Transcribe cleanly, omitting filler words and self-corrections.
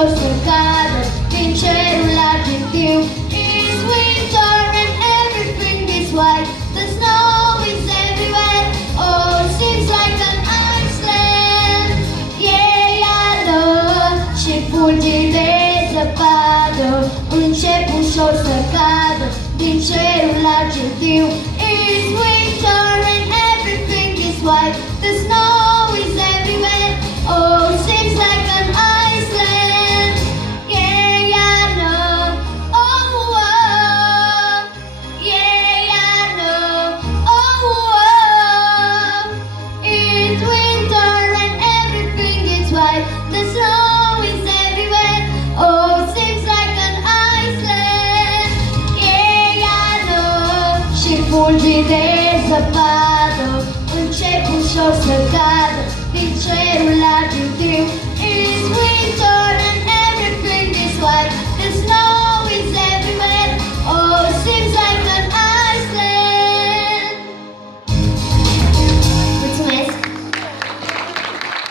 ușor să cadă din cerul argintiu. It's winter and everything is white. The snow is everywhere. Oh, seems like an Iceland. E iarnă și fulgii de zăpadă încep ușor să cadă din cerul argintiu. It's winter and everything is white. The snow is everywhere. Oh, seems like an Iceland. Yeah, iarnă. Oh, oh. Yeah, iarnă. Oh, oh. It's winter and everything is white. The snow is everywhere. Oh, seems like an Iceland. Yeah, iarnă. Și fulgii de zăpadă încep ușor să cadă din cerul argintiu. It's winter